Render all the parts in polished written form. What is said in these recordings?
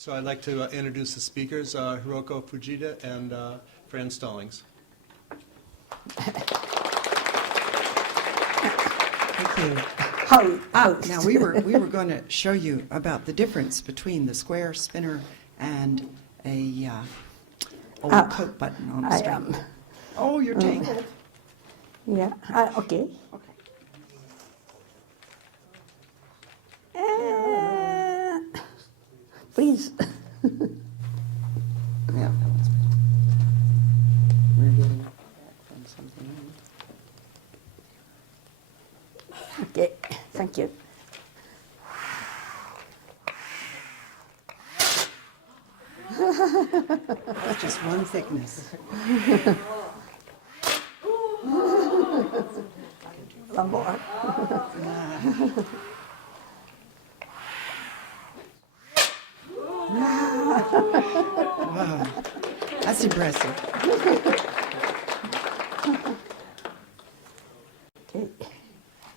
So I'd like to introduce the speakers, Hiroko Fujita and Fran Stallings. Thank you. Now we were going to show you about the difference between the square spinner and a old coat button on a string. Oh, you're tangled. Yeah. Okay. Please. Yeah, that was better. We're getting back from something. Okay. Thank you. That's just one thickness. One more. Wow, that's impressive. Okay.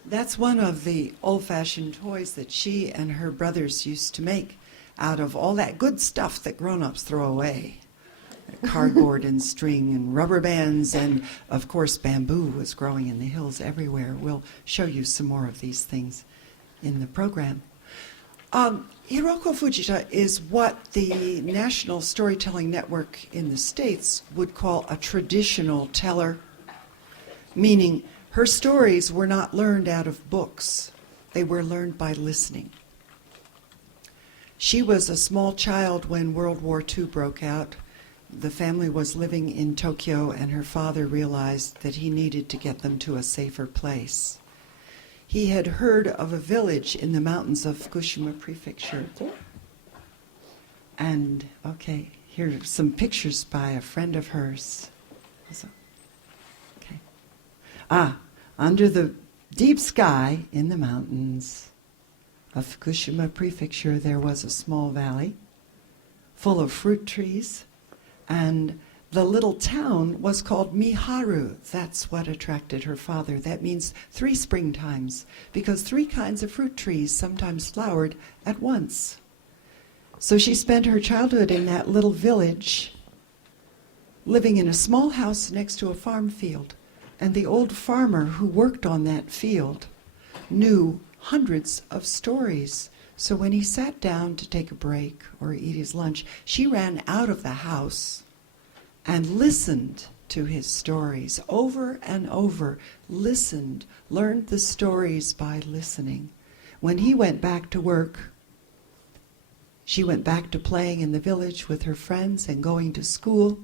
That's one of the old-fashioned toys that she and her brothers used to make out of all that good stuff that grown-ups throw away. Cardboard and string and rubber bands, and of course bamboo was growing in the hills everywhere. We'll show you some more of these things in the program. Hiroko Fujita is what the National Storytelling Network in the States would call a traditional teller, meaning her stories were not learned out of books. They were learned by listening. She was a small child when World War II broke out. The family was living in Tokyo, and her father realized that he needed to get them to a safer place. He had heard of a village in the mountains of Fukushima Prefecture. And, okay, here are some pictures by a friend of hers. Okay. Under the deep sky in the mountains of Fukushima Prefecture, there was a small valley full of fruit trees, and the little town was called Miharu. That's what attracted her father. That means 3 springtimes, because 3 kinds of fruit trees sometimes flowered at once. So she spent her childhood in that little village, living in a small house next to a farm field. And the old farmer who worked on that field knew hundreds of stories. So when he sat down to take a break or eat his lunch, she ran out of the house and listened to his stories over and over, listened, learned the stories by listening. When he went back to work, she went back to playing in the village with her friends and going to school,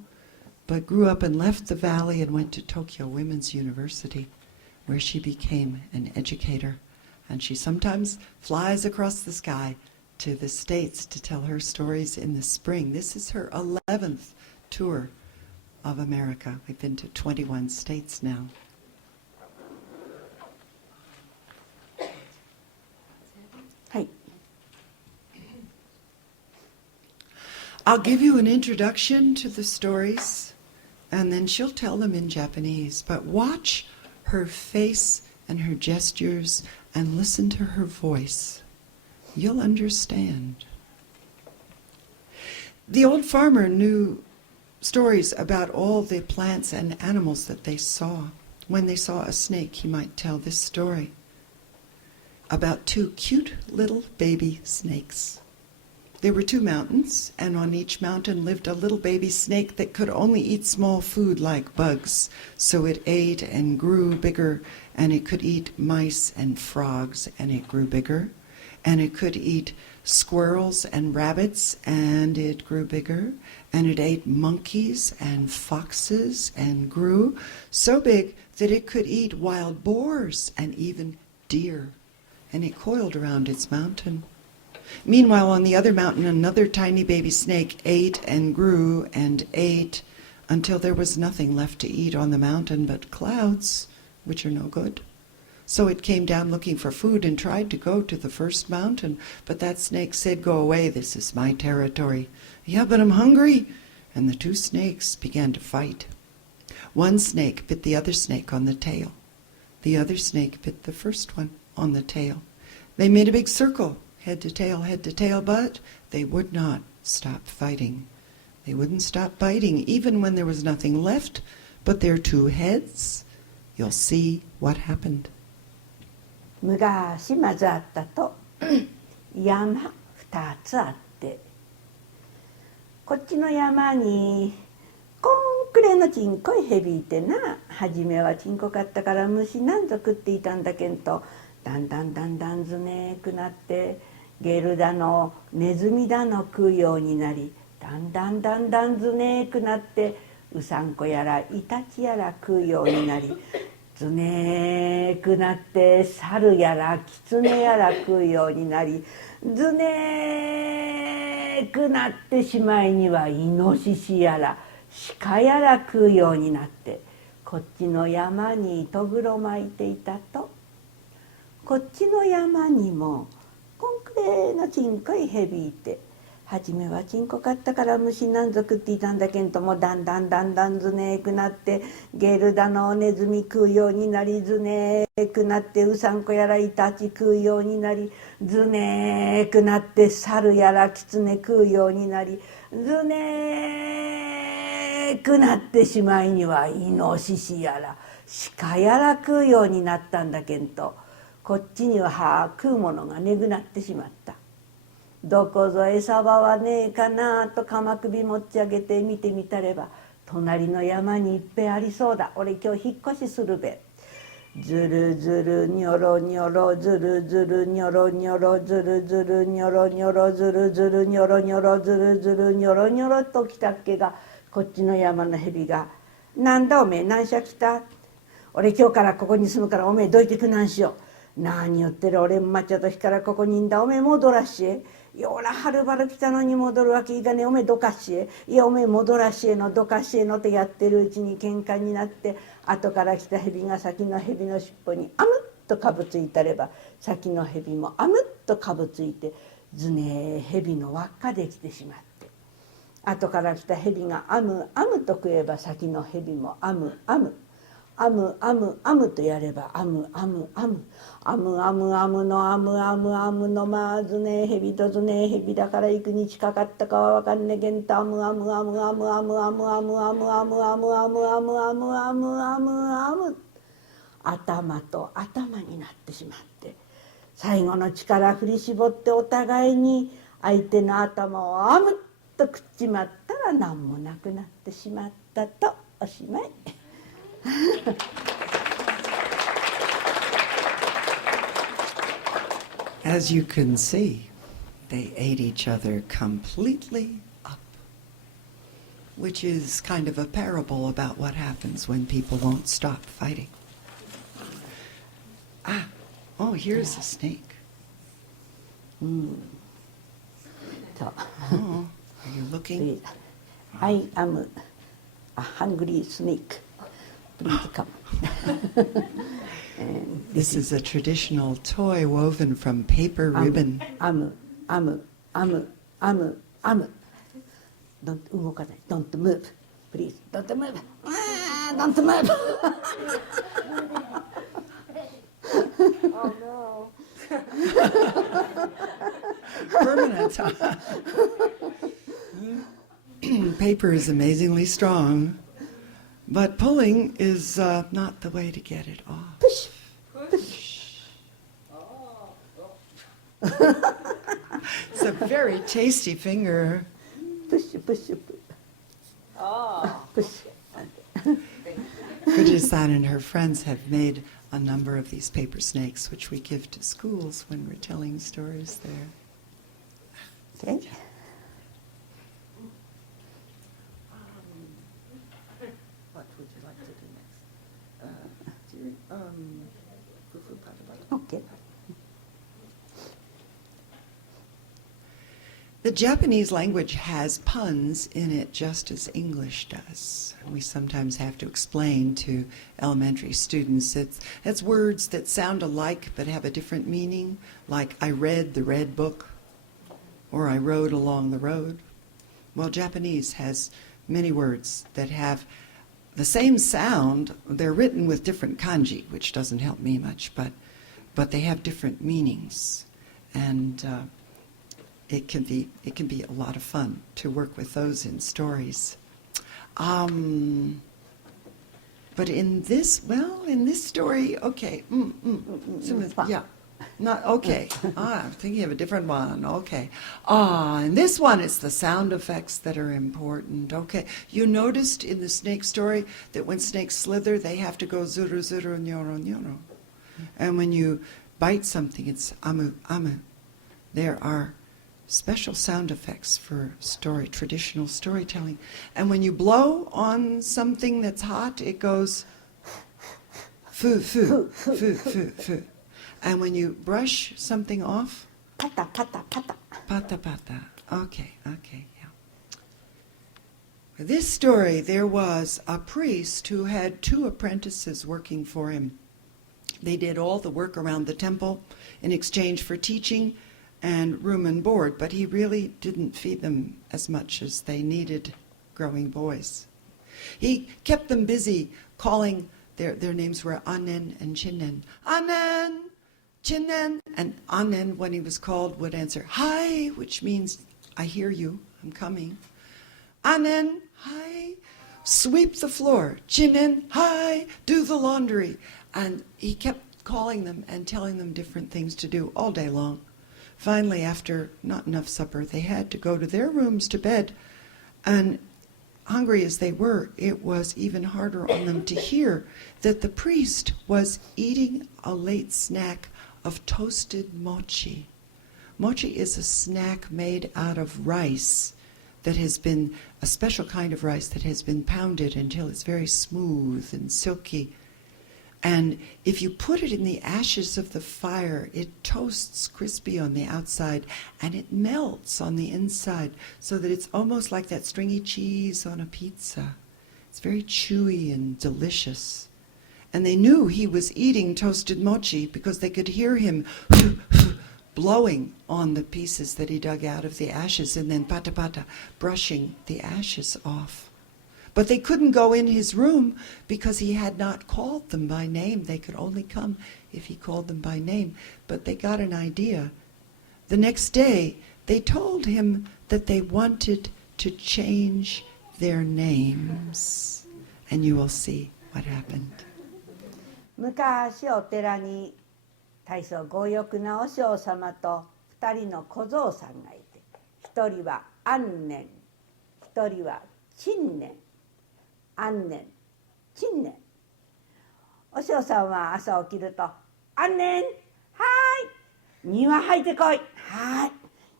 but grew up and left the valley and went to Tokyo Women's University, where she became an educator. And she sometimes flies across the sky to the States to tell her stories in the spring. This is her 11th tour of America. We've been to 21 states now. Hi. I'll give you an introduction to the stories, and then she'll tell them in Japanese. But watch her face and her gestures and listen to her voice. You'll understand. The old farmer knew stories about all the plants and animals that they saw. When they saw a snake, he might tell this story about 2 cute little baby snakes. There were 2 mountains, and on each mountain lived a little baby snake that could only eat small food like bugs. So it ate and grew bigger, and it could eat mice and frogs, and it grew bigger. And it could eat squirrels and rabbits, and it grew bigger. And it ate monkeys and foxes and grew so big that it could eat wild boars and even deer. And it coiled around its mountain. Meanwhile, on the other mountain, another tiny baby snake ate and grew and ate until there was nothing left to eat on the mountain but clouds, which are no good. So it came down looking for food and tried to go to the first mountain, but that snake said, "Go away, this is my territory." "Yeah, but I'm hungry." And the 2 snakes began to fight. One snake bit the other snake on the tail. The other snake bit the first one on the tail. They made a big circle, head to tail, but they would not stop fighting. They wouldn't stop biting even when there was nothing left but their two heads. You'll see what happened. 昔まずあったと山2つあって、こっちの山にこんくらいのちんこい蛇いてな、初めはちんこかったから虫なんぞ食っていたんだけんと、だんだんずねーくなってゲルだのネズミだの食うようになり、だんだんずねーくなってうさんこやらイタチやら食うようになり、ずねーくなって猿やらキツネやら食うようになり、ずねーくなってしまいにはイノシシやら鹿やら食うようになって、こっちの山にとぐろ巻いていたと、こっちの山にもこんくれのちんこい蛇いて、初めはちんこかったから虫なんぞ食っていたんだけんとも、だんだんずねーくなってゲルだのネズミ食うようになり、ずねーくなってうさんこやらイタチ食うようになり、ずねーくなって猿やらキツネ食うようになり、ずねーくなってしまいにはイノシシやら鹿やら食うようになったんだけんと、こっちには食うものがねぐなってしまった。どこぞ餌場はねえかなと鎌首持ち上げて見てみたれば、隣の山にいっぺんありそうだ。俺今日引っ越しするべ。ずるずるにょろにょろ、ずるずるにょろにょろ、ずるずるにょろにょろ、ずるずるにょろにょろ、ずるずるにょろにょろと来たっけが、こっちの山の蛇が「なんだおめえ何しゃ来た？俺今日からここに住むからおめえどいてくなんしよ。何言ってる、俺抹茶と日からここにいんだ。おめえ戻らっしえ。いや俺はるばる来たのに戻るわけいかねえ。おめえどかっしえ。いやおめえ戻らっしえのどかっしえのってやってるうちに喧嘩になって、後から来た蛇が先の蛇の尻尾にあむっとかぶついたれば、先の蛇もあむっとかぶついて、ずねえ蛇の輪っかできてしまって、後から来た蛇があむあむと食えば、先の蛇もあむあむあむあむあむとやれば、あむあむあむあむあむあむのあむあむあむの、まあずねえ蛇とずねえ蛇だから幾日かかったかはわかんねえけんと、あむあむあむあむあむあむあむあむあむあむあむあむあむあむあむあむ、頭と頭になってしまって、最後の力振り絞ってお互いに相手の頭をあむっと食っちまったら、何もなくなってしまったとおしまい。As you can see, they ate each other completely up, which is kind of a parable about what happens when people won't stop fighting. Oh, here's a snake. そう。Oh, are you looking? I am a hungry snake. Please come. This is a traditional toy woven from paper ribbon. アム。動かない。Don't move. Please. Don't move. Don't move. Oh no. Permanent. Paper is amazingly strong, but pulling is not the way to get it off. Push. It's a very tasty finger. Push. Oh. Push. Fujita and her friends have made a number of these paper snakes, which we give to schools when we're telling stories there. Okay. What would you like to do next? Okay. The Japanese language has puns in it just as English does. We sometimes have to explain to elementary students it's words that sound alike but have a different meaning, like I read the red book or I rode along the road. Well, Japanese has many words that have the same sound. They're written with different kanji, which doesn't help me much, but they have different meanings. And it can be a lot of fun to work with those in stories. But in this story, okay, yeah, not okay. I'm thinking of a different one. Okay, in this one, it's the sound effects that are important. Okay, you noticed in the snake story that when snakes slither, they have to go zuru zuru nyoro nyoro, and when you bite something, it's amu amu. There are special sound effects for traditional storytelling. And when you blow on something that's hot, it goes fu, fu, fu, fu, fu. And when you brush something off, pata, pata, pata. pata, pata. Okay, yeah. This story, there was a priest who had 2 apprentices working for him. They did all the work around the temple in exchange for teaching and room and board, but he really didn't feed them as much as they needed growing boys. He kept them busy calling, their names were Anen and Chinen. Anen, Chinen, and Anen, when he was called, would answer, hi, which means, I hear you, I'm coming. Anen, hi, sweep the floor. Chinen, hi, do the laundry. And he kept calling them and telling them different things to do all day long. Finally, after not enough supper, they had to go to their rooms to bed. And hungry as they were, it was even harder on them to hear that the priest was eating a late snack of toasted mochi. Mochi is a snack made out of rice that has been, a special kind of rice that has been pounded until it's very smooth and silky. And if you put it in the ashes of the fire, it toasts crispy on the outside and it melts on the inside so that it's almost like that stringy cheese on a pizza. It's very chewy and delicious. And they knew he was eating toasted mochi because they could hear him blowing on the pieces that he dug out of the ashes and then pata pata brushing the ashes off. But they couldn't go in his room because he had not called them by name. They could only come if he called them by name. But they got an idea. The next day, they told him that they wanted to change their names. And you will see what happened. 昔お寺に大層強欲な和尚様と2人の小僧さんがいて、1人は安年、1人は陳年。安年、陳年。和尚さんは朝起きると「安年、はい庭入ってこい、はい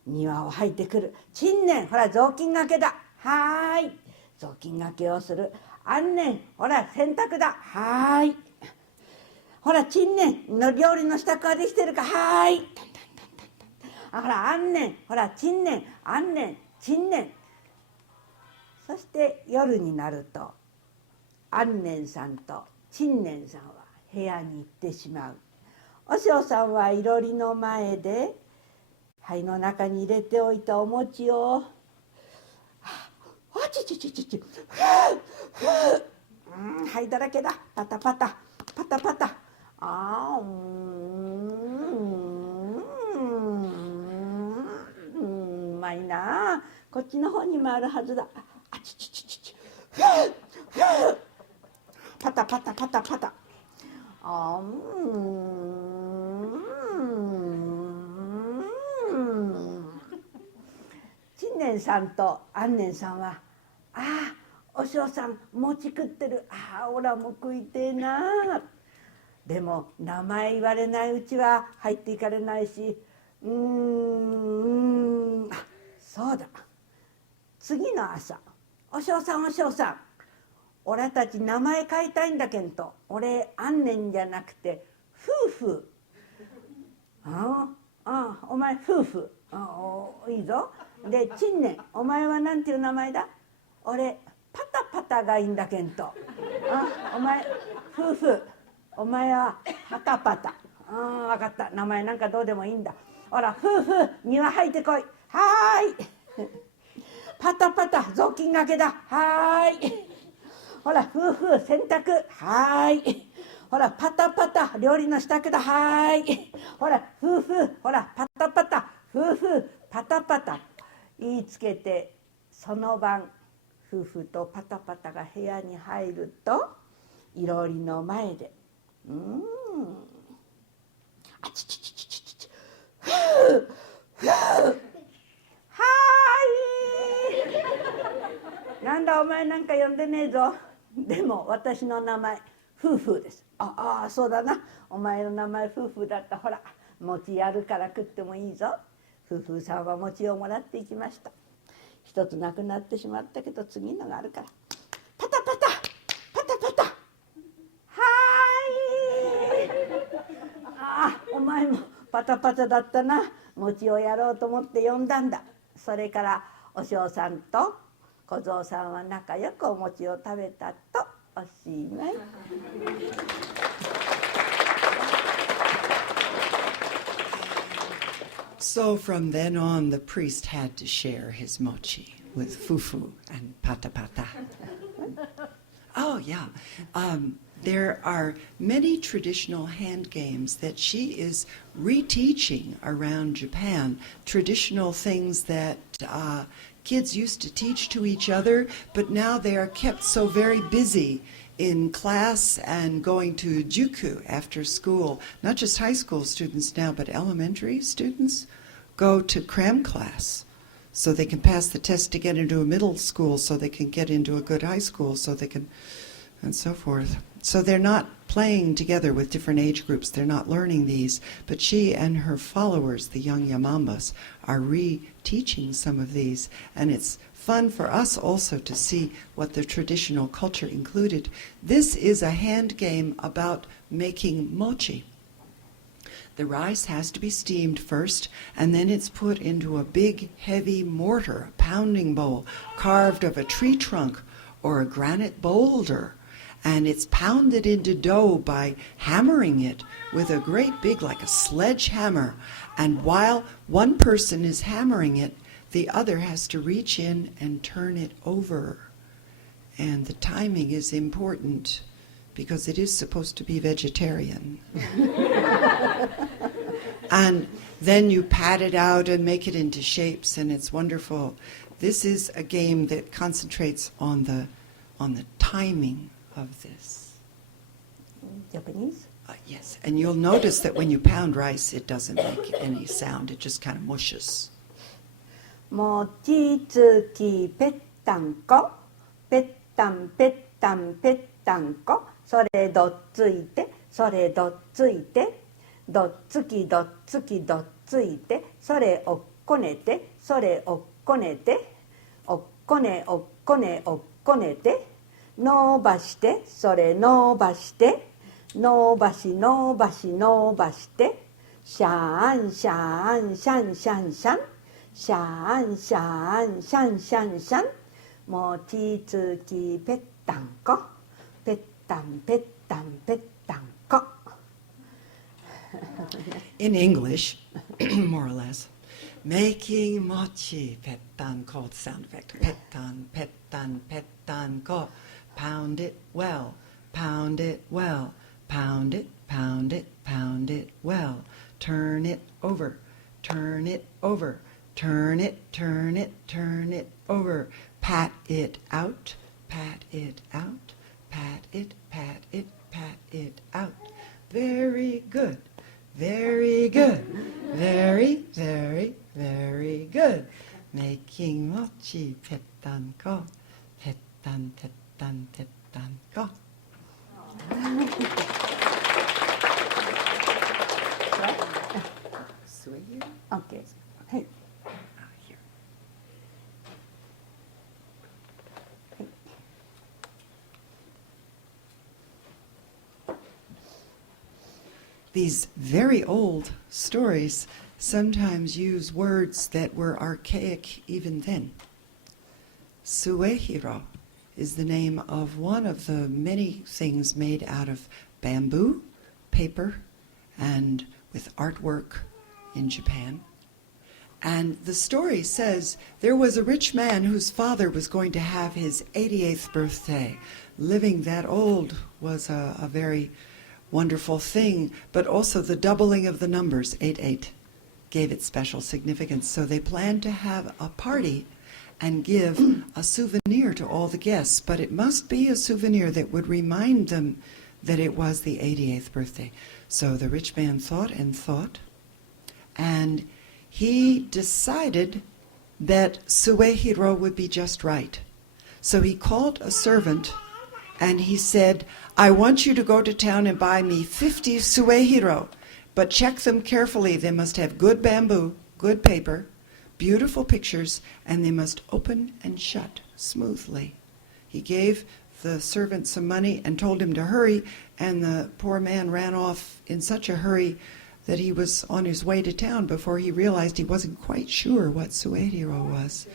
庭を入ってくる。陳年、ほら雑巾がけだ、はい雑巾がけをする。安年、ほら洗濯だ、はいほら陳年の料理の支度はできてるか、はいほら安年、ほら陳年、安年、陳年。そして夜になると安年さんと陳年さんは部屋に行ってしまう。和尚さんはいろりの前で灰の中に入れておいたお餅をちちちちち灰だらけだ、パタパタパタパタ、うまいな、こっちの方にもあるはずだ、ちちちちちパタパタパタパタ、陳年さんと安年さんはお嬢さん餅食ってる、オラも食いてえな、でも名前言われないうちは入っていかれないし、そうだ、次の朝、お嬢さんお嬢さん、俺たち名前変えたいんだけんと、俺安年じゃなくて夫婦、お前夫婦、いいぞ。で陳年、お前はなんていう名前だ、俺パタパタがいいんだけんと、お前夫婦、お前はパタパタ、分かった、名前なんかどうでもいいんだ、ほら夫婦庭入ってこい、はーいパタパタ雑巾がけだ、はーいほら夫婦洗濯、はーいほらパタパタ料理の支度だ、はーいほら夫婦、ほらパタパタ夫婦パタタパタ言いつけて、その晩夫婦とパタパタが部屋に入ると、いろりの前であちちちちちちふうふうはーいなんだお前なんか呼んでねえぞ。でも私の名前夫婦です。ああそうだな、お前の名前夫婦だった。ほら餅やるから食ってもいいぞ。夫婦さんは餅をもらっていきました。一つなくなってしまったけど次のがあるから、パタパタパタパタはーいああお前もパタパタだったな。餅をやろうと思って呼んだんだ。それからお嬢さんと小僧さんは仲良くお餅を食べたとおしまい。So from then on, the priest had to share his mochi with Fufu and Patapata. Oh, yeah. There are many traditional hand games that she is reteaching around Japan, traditional things that kids used to teach to each other, but now they are kept so very busy in class and going to juku after school. Not just high school students now, but elementary students go to cram class so they can pass the test to get into a middle school, so they can get into a good high school, so they can, and so forth. So they're not playing together with different age groups. They're not learning these, but she and her followers, the young Yamambas, are re-teaching some of these, and it's fun for us also to see what the traditional culture included. This is a hand game about making mochi. The rice has to be steamed first, and then it's put into a big, heavy mortar, a pounding bowl, carved of a tree trunk or a granite boulder. And it's pounded into dough by hammering it with a great big, like a sledgehammer. And while one person is hammering it, the other has to reach in and turn it over. And the timing is important because it is supposed to be vegetarian. And then you pat it out and make it into shapes, and it's wonderful. This is a game that concentrates on the timing of this. Japanese? Yes, and you'll notice that when you pound rice, it doesn't make any sound. It just kind of mushes. もちつきぺったんこ、ぺったんぺったんぺったんこ、それどっついて、それどっついて、どっつきどっつきどっついて、それおっこねて、それおっこねて、おっこねおっこねおっこねて、伸ばして、それ伸ばして、伸ばし伸ばし伸ばして、シャーンシャーンシャンシャンシャン、シャーンシャーンシャンシャンシャン、もちつきぺったんこ、ぺったんぺったんぺったんこ。In English, more or less, making mochi, pettan ko, the sound effect, pettan, pettan, pettan ko, pound it well, pound it well, pound it, pound it, pound it well, turn it over, turn it over, turn it, turn it, turn it over, pat it out, pat it out, pat it, pat it, pat it out. Very good. Very good. Very, very, very good. Making mochi, pettan ko, pettan, pettan, pettan ko. Sweet. OK。はい。Here. These very old stories sometimes use words that were archaic even then. Suehiro is the name of one of the many things made out of bamboo, paper, and with artwork in Japan. And the story says there was a rich man whose father was going to have his 88th birthday. Living that old was a very wonderful thing, but also the doubling of the numbers, 88. gave it special significance. So they planned to have a party and give a souvenir to all the guests, but it must be a souvenir that would remind them that it was the 88th birthday. So the rich man thought and thought, and he decided that Suehiro would be just right. So he called a servant and he said, I want you to go to town and buy me 50 Suehiro, but check them carefully. They must have good bamboo, good paper, beautiful pictures, and they must open and shut smoothly. He gave the servant some money and told him to hurry, and the poor man ran off in such a hurry that he was on his way to town before he realized he wasn't quite sure what Suehiro was.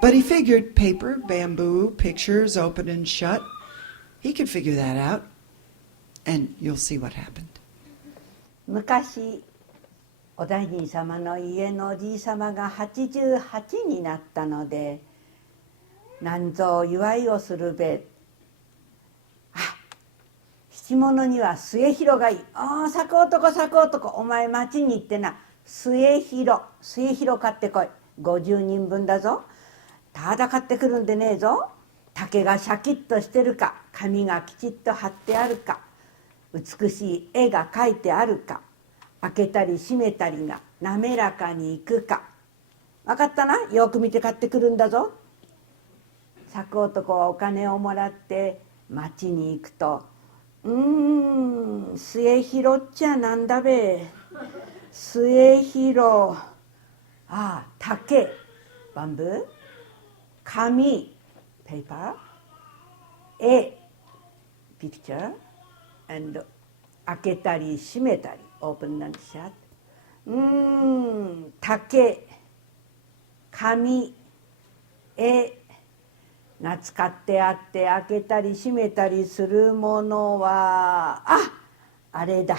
But he figured paper, bamboo, pictures, open and shut. He could figure that out, and you'll see what happened. 昔お大臣様の家のおじい様が88になったので、なんぞ祝いをするべ。あ、七物には末広がいい。ああ、作男作男、お前町に行ってな、末広買ってこい。50人分だぞ。ただ買ってくるんでねえぞ。竹がシャキッとしてるか、紙がきちっと貼ってあるか、美しい絵が描いてあるか、開けたり閉めたりが滑らかにいくか。分かったな、よく見て買ってくるんだぞ。作男はお金をもらって町に行くと、末広っちゃなんだべ。末広、ああ、竹、バンブー、紙、ペーパー、絵、ピクチャー、and 開けたり閉めたり、オープンand shut。竹、紙、絵が使ってあって開けたり閉めたりするものは、あれだ。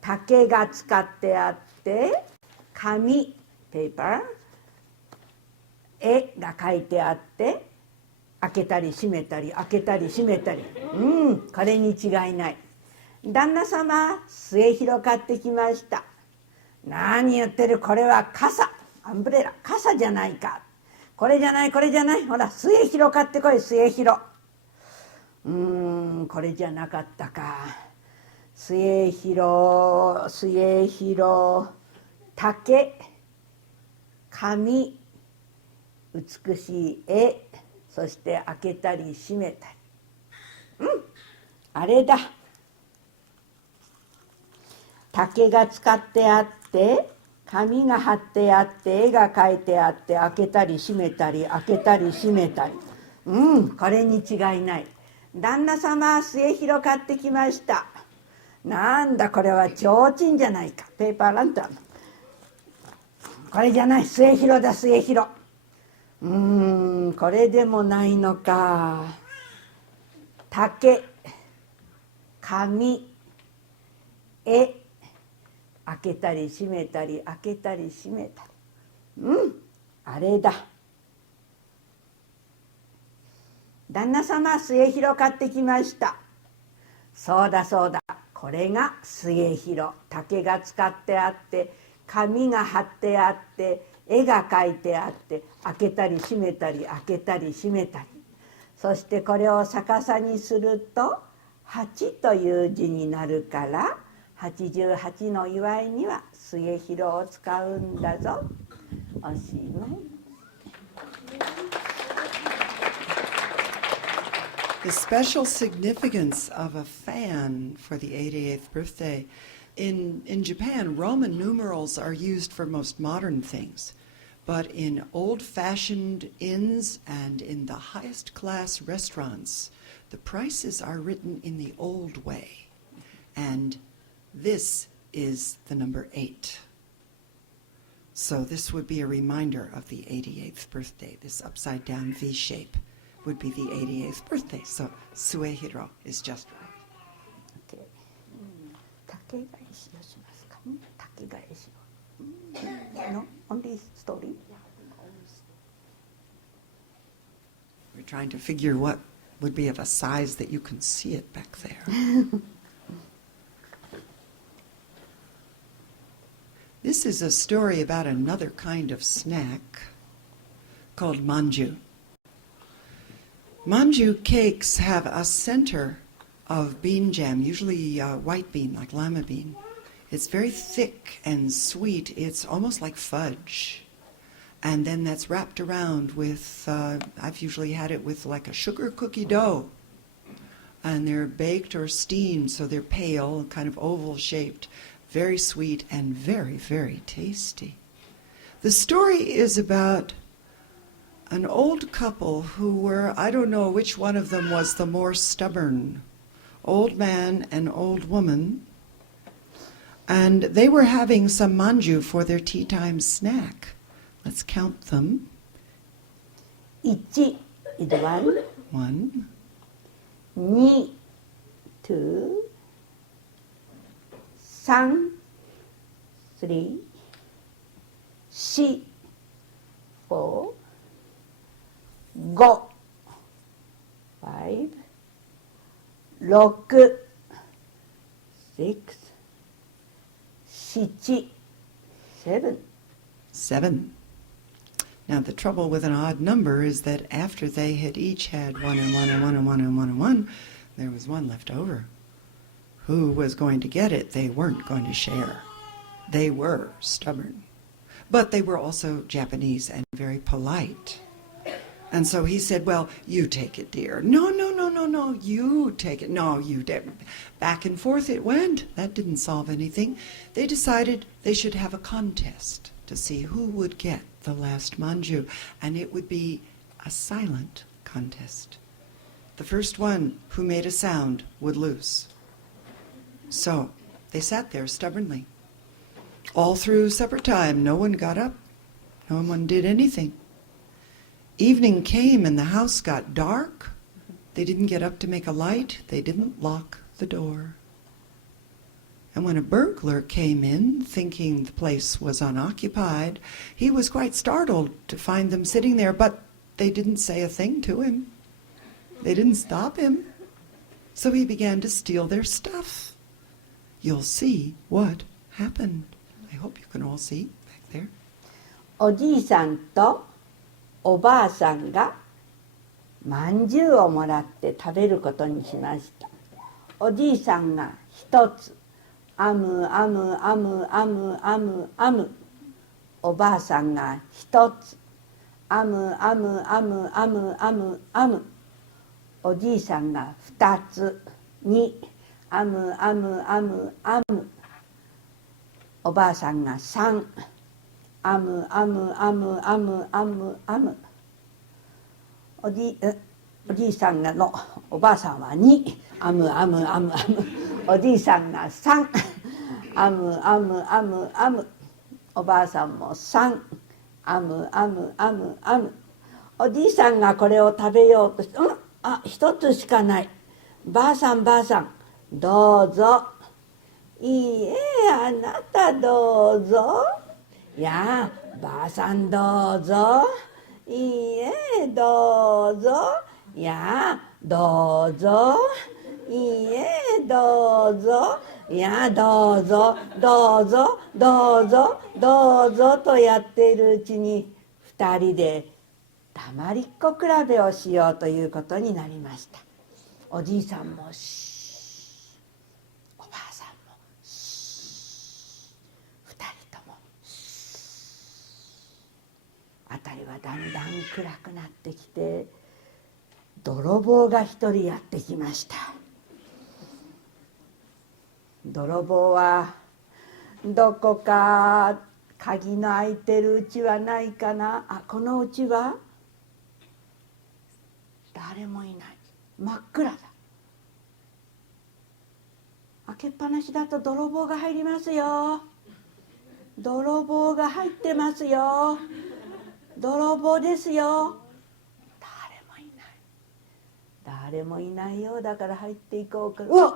竹が使ってあって紙、ペーパー、絵が描いてあって開けたり閉めたり開けたり閉めたり、これに違いない。旦那様、末広買ってきました。何言ってる、これは傘、アンブレラ、傘じゃないか。これじゃないこれじゃない、ほら末広買ってこい、末広。これじゃなかったか。末広、竹、紙、美しい絵、そして開けたり閉めたり。あれだ。竹が使ってあって紙が貼ってあって絵が描いてあって開けたり閉めたり開けたり閉めたり、これに違いない。旦那様、末広買ってきました。なんだこれは提灯じゃないか、ペーパーランタン。これじゃない、末広だ、末広。これでもないのか。竹、紙、絵、開けたり閉めたり開けたり閉めたり、あれだ。旦那様、末広買ってきました。そうだそうだ、これが末広。竹が使ってあって紙が貼ってあって絵が描いてあって開けたり閉めたり開けたり閉めたり、そしてこれを逆さにすると8という字になるから、88の祝いには末広を使うんだぞ。おしまい。The special significance of a fan for the 88th birthday. In Japan, Roman numerals are used for most modern things, but in old-fashioned inns and in the highest class restaurants, the prices are written in the old way. And this is the number 8. So this would be a reminder of the 88th birthday. This upside-down V shape would be the 88th birthday. So Suehiro is just right. 竹返しをしますか。竹返しを。No, only story. We're trying to figure what would be of a size that you can see it back there. This is a story about another kind of snack called manju. Manju cakes have a center of bean jam, usually white bean, like lima bean. It's very thick and sweet. It's almost like fudge. And then that's wrapped around with, I've usually had it with like a sugar cookie dough. And they're baked or steamed, so they're pale, kind of oval shaped, very sweet and very, very tasty. The story is about an old couple who were, I don't know which one of them was the more stubborn, old man and old woman, and they were having some manju for their tea time snack. Let's count them. 1 is 1, 1, 2, 2, 3, 3, 4, 4, 5, 5, 6, 6, 7, 7. 7. Now the trouble with an odd number is that after they had each had 1 and 1 and 1 and 1 and 1 and 1, there was 1 left over. Who was going to get it? They weren't going to share. They were stubborn. But they were also Japanese and very polite. And so he said, well, you take it, dear. No, no, no, no, no, you take it. No, you did. Back and forth it went. That didn't solve anything. They decided they should have a contest to see who would get the last manju. And it would be a silent contest. The first one who made a sound would lose. So they sat there stubbornly. All through supper time, no one got up. No one did anything. Evening came and the house got dark. They didn't get up to make a light. They didn't lock the door. And when a burglar came in, thinking the place was unoccupied, he was quite startled to find them sitting there, but they didn't say a thing to him. They didn't stop him. So he began to steal their stuff. You'll see what happened. I hope you can all see back there. おじいさんとおばあさんがまんじゅうをもらって食べることにしました。おじいさんが1つ、あむあむあむあむあむあむ。おばあさんが1つ、あむあむあむあむあむあむ。おじいさんが2つ、2、あむあむあむあむ。おばあさんが3、あむあむあむあむあむあむ。おじいさんがのおばあさんは2、あむあむあむあむ。おじいさんが3、あむあむあむあむ。おばあさんも3、あむあむあむあむ。おじいさんがこれを食べようとして、1つしかない。ばあさんばあさん、どうぞ。いいえ、あなたどうぞ。いや、ばあさんどうぞ。いいえ、どうぞ。いや、どうぞ。いいえ、どうぞ。いや、どうぞ、どうぞ、どうぞ、どうぞとやっているうちに、2人で黙りっこ比べをしようということになりました。おじいさんもシー、おばあさんもシー、2人ともシー。辺りはだんだん暗くなってきて、泥棒が一人やってきました。泥棒はどこか鍵の開いてるうちはないかな。このうちは誰もいない。真っ暗だ。開けっぱなしだと泥棒が入りますよ。泥棒が入ってますよ。泥棒ですよ。誰もいない。誰もいないようだから入っていこうか。うわっ、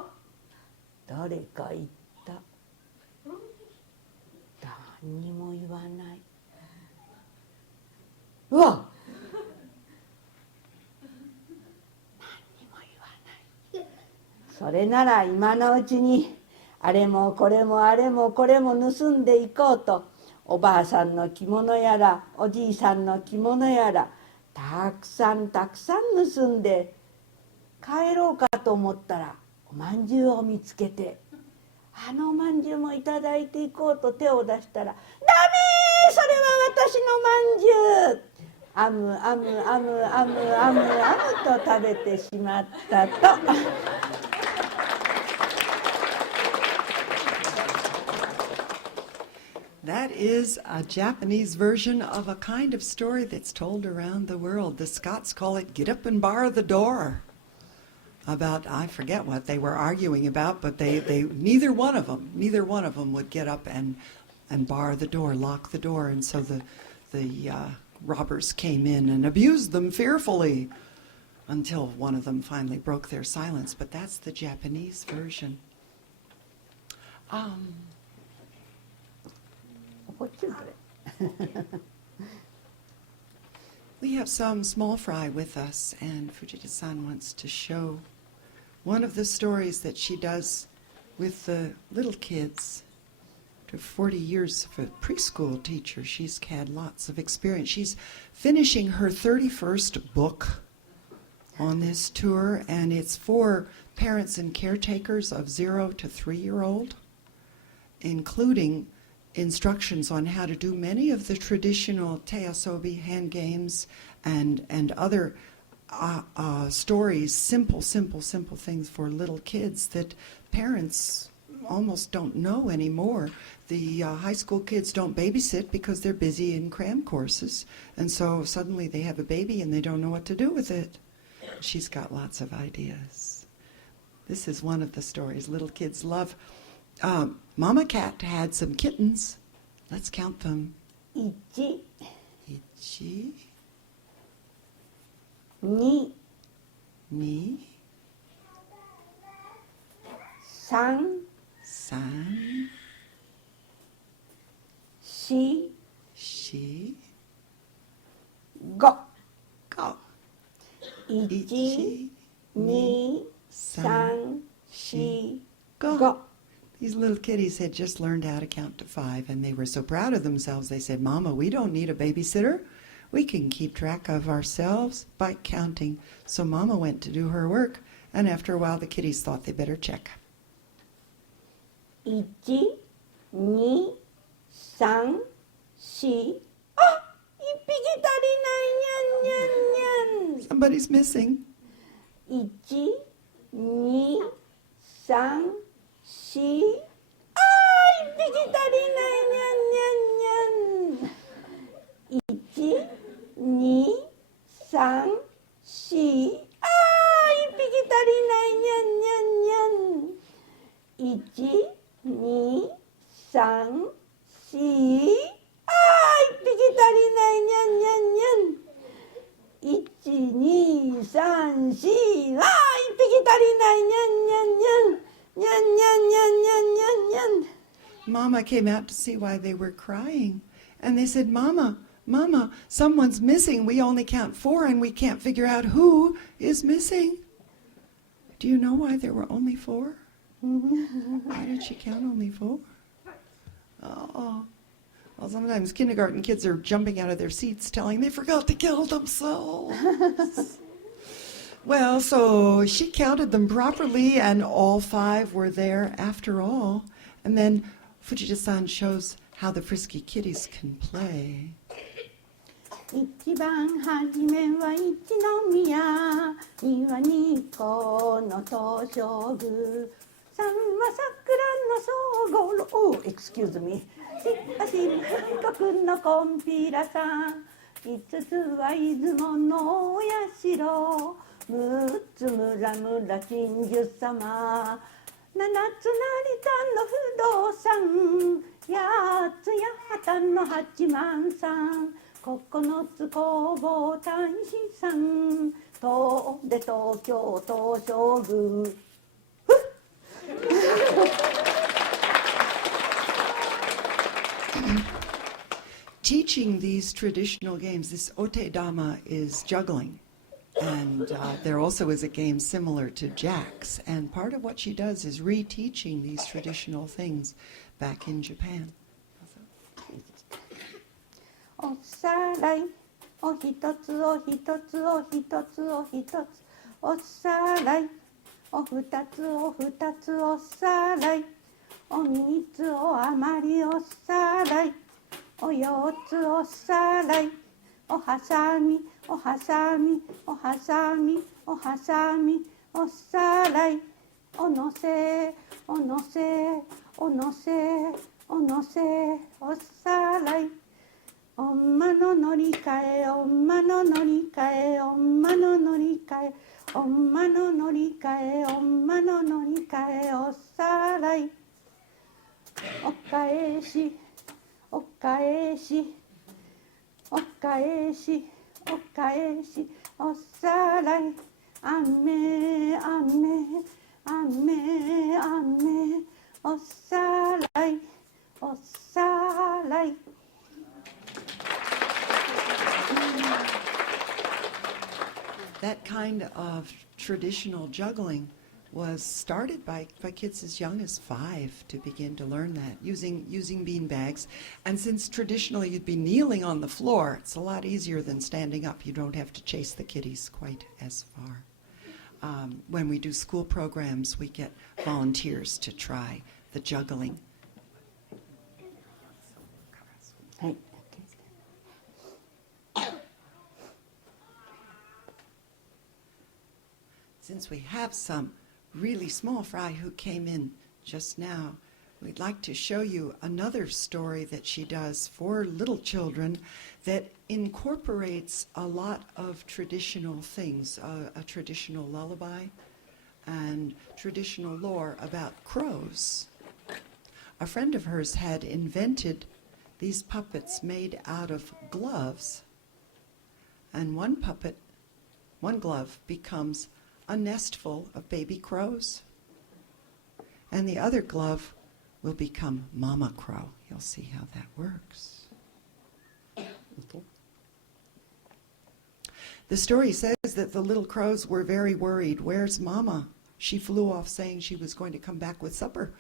誰か言った。何にも言わない。うわっ、何にも言わない。それなら今のうちにあれもこれもあれもこれも盗んでいこうと、おばあさんの着物やらおじいさんの着物やらたくさんたくさん盗んで帰ろうかと思ったら、おまんじゅうを見つけて、あのおまんじゅうもいただいていこうと手を出したら、ダメー、それは私のまんじゅう、あむあむあむあむあむあむと食べてしまったと。That is a Japanese version of a kind of story that's told around the world. The Scots call it "Get up and bar the door." About, I forget what they were arguing about, but neither one of them would get up and bar the door, lock the door, and so the robbers came in and abused them fearfully until one of them finally broke their silence. But that's the Japanese version. We have some small fry with us, and Fujita-san wants to show one of the stories that she does with the little kids. After 40 years of a preschool teacher, she's had lots of experience. She's finishing her 31st book on this tour, and it's for parents and caretakers of 0 to 3-year-old, including instructions on how to do many of the traditional teasobi hand games and other stories, simple things for little kids that parents almost don't know anymore. The high school kids don't babysit because they're busy in cram courses, and so suddenly they have a baby and they don't know what to do with it. She's got lots of ideas. This is one of the stories little kids love. Mama Cat had some kittens. Let's count them. 1、 1, 2、 2, 3、 3, 4、 4, 5。 go. 1、2、3、4、 go. 5。 These little kitties had just learned how to count to 5, and they were so proud of themselves. They said, "Mama, we don't need a babysitter. We can keep track of ourselves by counting." So Mama went to do her work, and after a while the kitties thought they better check. 1、2、3、4。あ、1匹足りない。にゃんにゃんにゃん。 Somebody's missing. 1、2、3、4。あー、1匹足りない。にゃんにゃんにゃんにゃん。1、2、3、4。あー、1匹足りない。にゃんにゃんにゃん。1、2、3、4。あー、1匹足りない。にゃんにゃんにゃん。1、2、3、4。あー、1匹足りない。にゃんにゃんにゃんにゃん。にゃんにゃんにゃんにゃんにゃんにゃん。 Mama came out to see why they were crying, and they said, Mama, someone's missing. We only count 4, and we can't figure out who is missing. Do you know why there were only 4? Why did she count only 4? Oh. Well, sometimes kindergarten kids are jumping out of their seats telling they forgot to kill themselves. Well, so she counted them properly, and all 5 were there after all. And then Fujita-san shows how the frisky kitties can play. 一番初めは一宮、二は二個の東照宮、三は桜の総五郎、excuse me、四は新韓国のコンピラさん、五つは出雲のお社、六つ村々真珠様、七つ成田の不動産、八つ八幡の八幡さん、9つ弘法大師さん、東で東京東照宮。Teaching these traditional games, this otedama is juggling. And there also is a game similar to Jack's. And part of what she does is reteaching these traditional things back in Japan. おさらいおひとつおひとつおひとつおひとつおさらいおふたつおふたつおさらいおみつおあまりおさらいおようつおさらいおはさみおはさみおはさみおはさみおさらいおのせおのせおのせおのせおさらいおんまの乗り換えおんまの乗り換えおんまの乗り換えおんまの乗り換えおんまの乗り換えおさらいお返しお返しお返しお返しおさらいあめあめあめあめおさらいおさらいThat kind of traditional juggling was started by kids as young as 5 to begin to learn that, using bean bags. And since traditionally you'd be kneeling on the floor, it's a lot easier than standing up. You don't have to chase the kiddies quite as far. When we do school programs, we get volunteers to try the juggling. はい Since we have some really small fry who came in just now, we'd like to show you another story that she does for little children that incorporates a lot of traditional things, a traditional lullaby and traditional lore about crows. A friend of hers had invented these puppets made out of gloves, and one glove becomes a nest full of baby crows, and the other glove will become Mama Crow. You'll see how that works. The story says that the little crows were very worried. Where's Mama? She flew off saying she was going to come back with supper.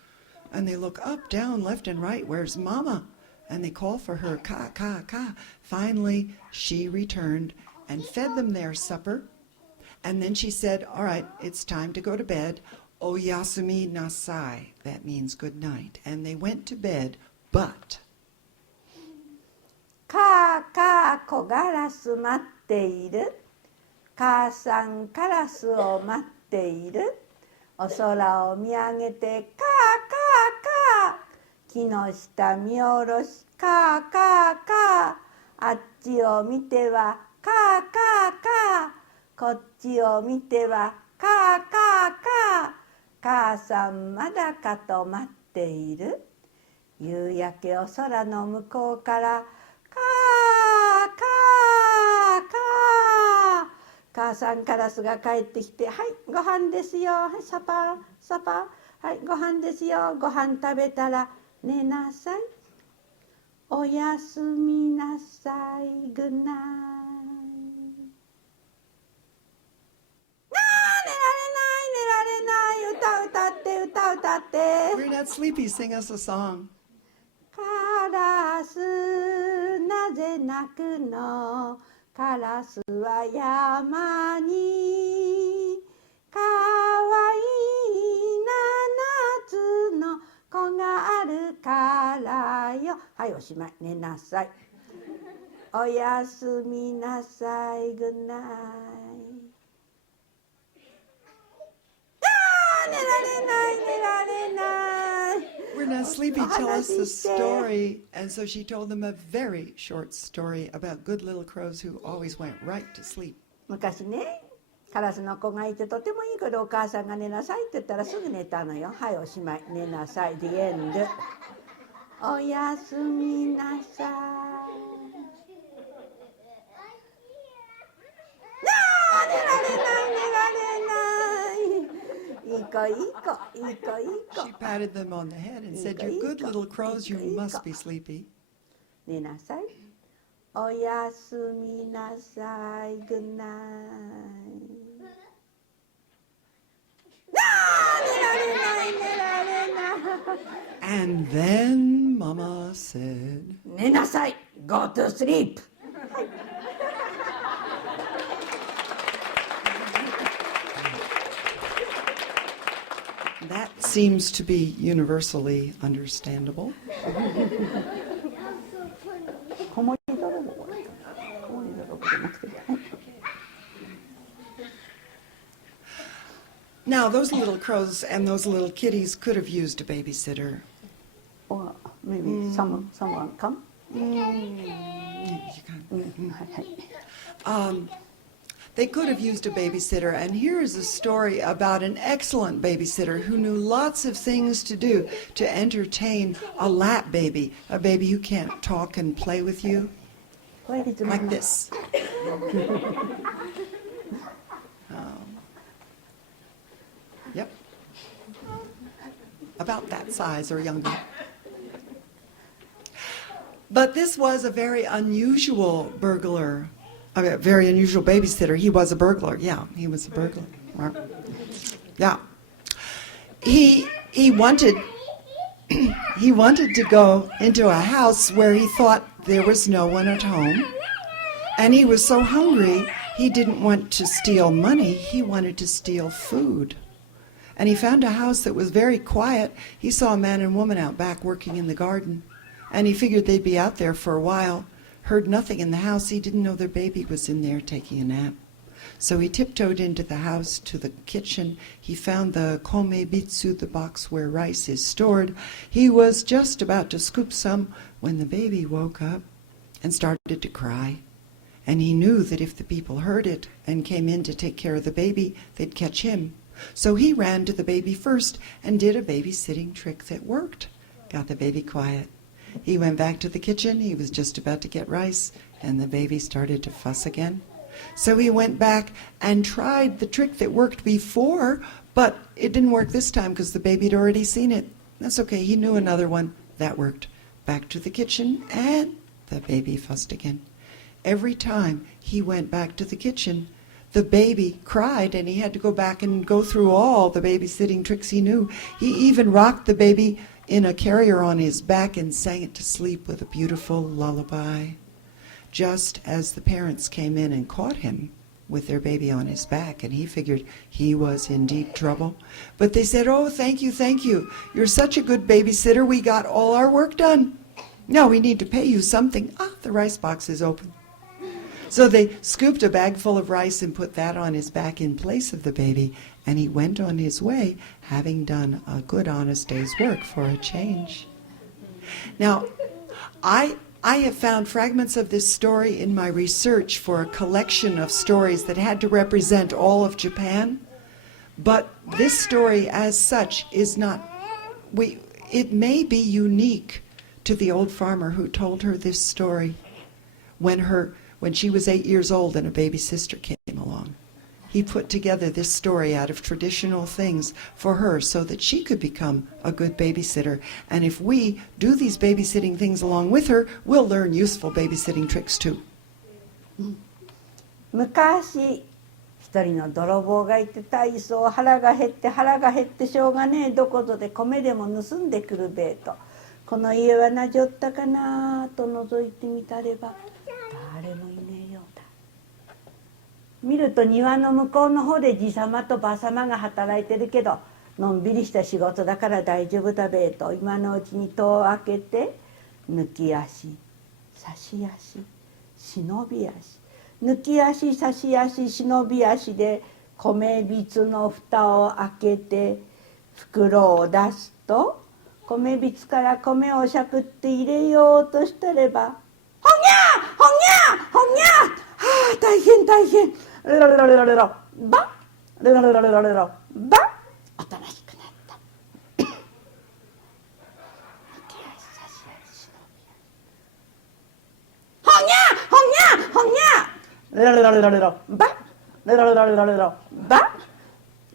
And they look up, down, left, and right. Where's Mama? And they call for her, ka, ka, ka. Finally, she returned and fed them their supper. And then she said, all right, it's time to go to bed. Oyasumi nasai. That means good night. And they went to bed, but... かあかあ小ガラス待っている母さんカラスを待っているお空を見上げてかあかあかあ木の下見下ろしかあかあかああっちを見てはかあかあかあこっちを見てはかあかあかあ母さんまだかと待っている夕焼けを空の向こうからかあかあかあ母さんカラスが帰ってきて「はいご飯ですよはいサパーサパーはいご飯ですよご飯食べたら寝なさいおやすみなさいグッナイ」We're not sleepy. Sing us a song. カラスなぜ鳴くのカラスは山にかわいいな夏の子があるからよはいおしまい寝なさいおやすみなさいグッナイ寝られない寝られない We're not sleepy. Tell us a story. And so she told them a very short story about good little crows who always went right to sleep. 昔ねカラスの子がいてとてもいい子でお母さんが寝なさいって言ったらすぐ寝たのよはいおしまい寝なさい The end おやすみなさい寝られない寝られないいい子いい子いい子いい子 She patted them on the head and said, "You're good little crows. You must be sleepy." 寝なさいおやすみなさい。Good night. 寝られない。 And then Mama said, 寝なさい。Go to sleep. that seems to be universally understandable. 子守泥棒。子守泥棒じゃなくて。Now, those little crows and those little kitties could have used a babysitter. Or maybe someone come. They could have used a babysitter, and here is a story about an excellent babysitter who knew lots of things to do to entertain a lap baby, a baby who can't talk and play with you, like this. Yep. About that size or younger. But this was a very unusual burglar, a very unusual babysitter. He was a burglar. Yeah, he was a burglar. Yeah. He wanted he wanted to go into a house where he thought there was no one at home. And he was so hungry, he didn't want to steal money. He wanted to steal food. And he found a house that was very quiet. He saw a man and woman out back working in the garden. And he figured they'd be out there for a while. Heard nothing in the house. He didn't know their baby was in there taking a nap. So he tiptoed into the house to the kitchen. He found the komebitsu, the box where rice is stored. He was just about to scoop some when the baby woke up and started to cry. And he knew that if the people heard it and came in to take care of the baby, they'd catch him. So he ran to the baby first and did a babysitting trick that worked. Got the baby quiet. He went back to the kitchen. He was just about to get rice, and the baby started to fuss again. So he went back and tried the trick that worked before, but it didn't work this time because the baby had already seen it. That's okay. He knew another one. That worked. Back to the kitchen, and the baby fussed again. Every time he went back to the kitchen, the baby cried, and he had to go back and go through all the babysitting tricks he knew. He even rocked the baby in a carrier on his back and sang it to sleep with a beautiful lullaby. Just as the parents came in and caught him with their baby on his back, and he figured he was in deep trouble. But they said, "Oh, thank you, thank you. You're such a good babysitter. We got all our work done. Now we need to pay you something." Ah, the rice box is open. So they scooped a bag full of rice and put that on his back in place of the baby, and he went on his way, having done a good, honest day's work for a change. Now, I have found fragments of this story in my research for a collection of stories that had to represent all of Japan, but this story as such is not, it may be unique to the old farmer who told her this story when she was 8 years old and a baby sister came along. He put together this story out of traditional things for her so that she could become a good babysitter. And if we do these babysitting things along with her, we'll learn useful babysitting tricks too. 昔一人の泥棒がいて、大層腹が減ってしょうがねえ、どこぞで米でも盗んでくるべえと、この家はなじょったかなと覗いてみたれば誰もいねえようだ。見ると庭の向こうの方でじさまとばさまが働いてるけど、のんびりした仕事だから大丈夫だべえと、今のうちに戸を開けて抜き足差し足忍び足、抜き足差し足忍び足で米びつの蓋を開けて袋を出すと、米びつから米をしゃくって入れようとしたれば、ほにゃほにゃほにゃ、はあ大変大変、ロロロロロロロバッ、ロロロロロロロバッ、おとなしくなった。抜き足差し足忍び足、ほにゃほにゃほにゃ、ロロロロロロロバッ、ロロロロロロロバ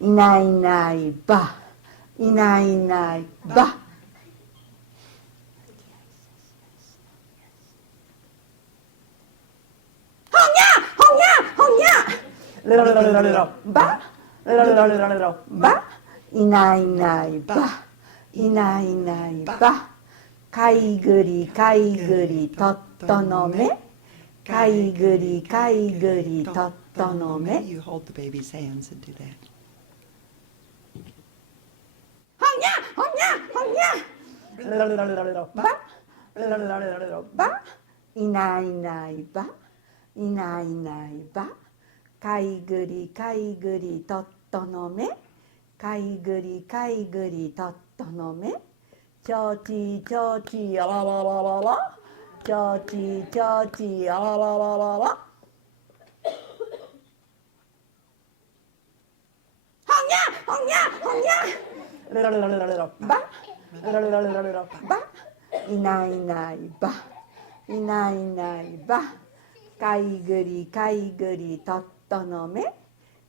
ッ、いないいないば、いないいないば。ロロロロロロバロロロロロロバいないいないばいないいないばかいぐりかいぐりとっとのめかいぐりかいぐりとっとのめ You hold the baby's hands and do that. ほんにゃほんにゃほんにゃロロロロロロバロロロロロロバいないいないばいないいないばかいぐりかいぐりとっとのめかいぐりかいぐりとっとのめちょうちちょうちあらららららちょうちちょうちあらららららほんにゃほんにゃほんにゃロロロロロロロバロロロロロロバいないいないばいないいないばかいぐりかいぐりとっとのめ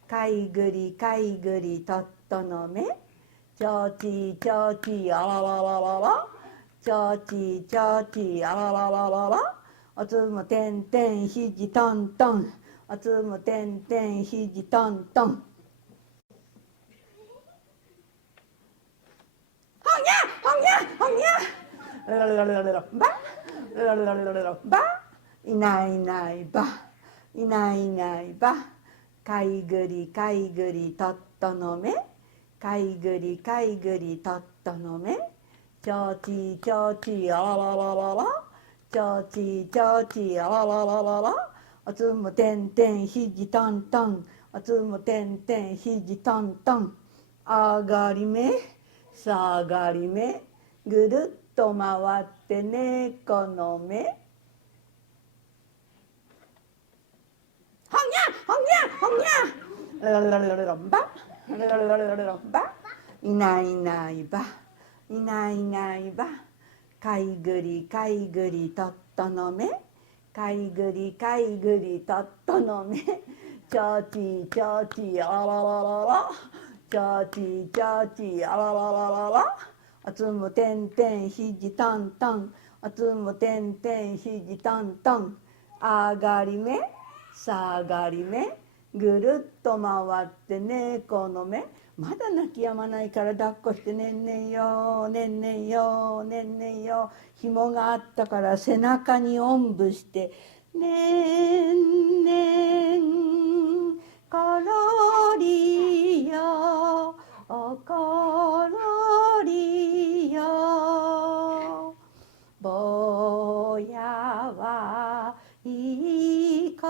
かいぐりかいぐりとっとのめちょうちちょうちあらららららちょうちちょうちあらららららおつむてんてんひじとんとんおつむてんてんひじとんとんほんにゃほんにゃほんにゃロロロロロロバロロロロロロバいないいないばいないいないばかいぐりかいぐりとっとのめかいぐりかいぐりとっとのめちょうちちょうちあらららららちょうちちょうちあらららららおつむてんてんひじとんとんおつむてんてんひじとんとんあがりめさがりめぐるっと回って猫の目ほんにゃほんにゃほんにゃロロロロロロバロロロロロロバいないいないばいないいないばかいぐりかいぐりとっとのめかいぐりかいぐりとっとのめちょうちちょうちあららららちょうちちょうちあらららららおつむてんてんひじとんとんおつむてんてんひじとんとんあがりめさがりめぐるっと回って猫の目まだ泣き止まないから抱っこしてねんねんよねんねんよねんねんよ紐があったから背中におんぶしてねんねんころりよおころりよ坊やはいい子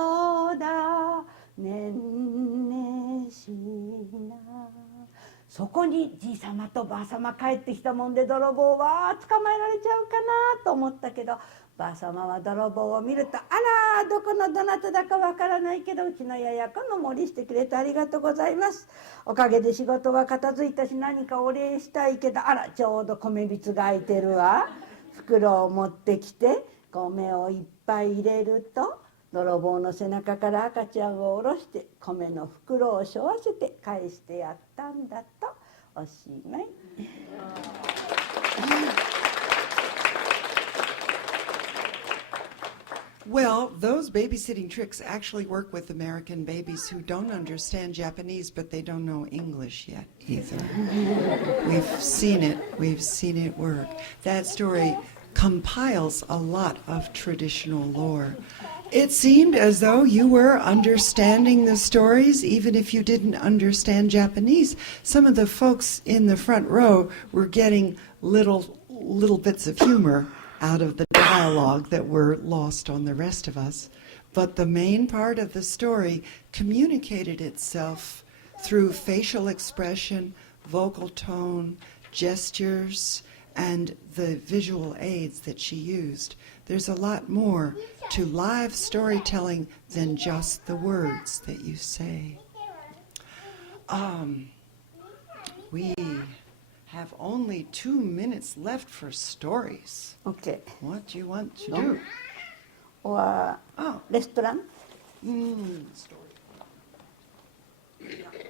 だねんねしなそこにじいさまとばあさま帰ってきたもんで泥棒は捕まえられちゃうかなと思ったけどばあさまは泥棒を見るとあらどこのどなただかわからないけどうちのややこの森してくれてありがとうございますおかげで仕事は片付いたし何かお礼したいけどあらちょうど米びつが空いてるわ袋を持ってきて米をいっぱい入れると泥棒の背中から赤ちゃんを下ろして米の袋を背負わせて返してやったんだとおしまい。Well, those babysitting tricks actually work with American babies who don't understand Japanese, but they don't know English yet either. We've seen it work. That story compiles a lot of traditional lore. It seemed as though you were understanding the stories, even if you didn't understand Japanese. Some of the folks in the front row were getting little bits of humor out of the dialogue that were lost on the rest of us. But the main part of the story communicated itself through facial expression, vocal tone, gestures, and the visual aids that she used. There's a lot more to live storytelling than just the words that you say. We have only 2 minutes left for stories. OK What do you want to do? or Oh, レストラン story.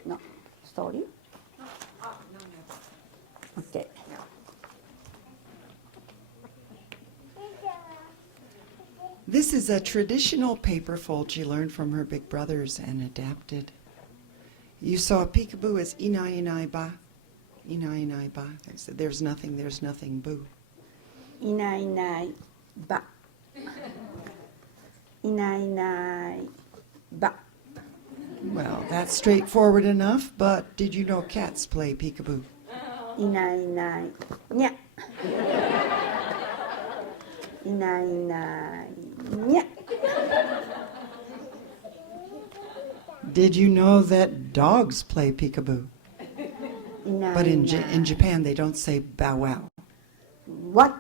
No story OK This is a traditional paper fold she learned from her big brothers and adapted. You saw peekaboo as inai inai ba. Inai inai ba. I said, there's nothing, boo. いないいないばいないいないば Well, that's straightforward enough, but did you know cats play peekaboo? いないいないにゃいないいないにゃ Did you know that dogs play peekaboo? いない But い in, ない in Japan, they don't say bow wow. What?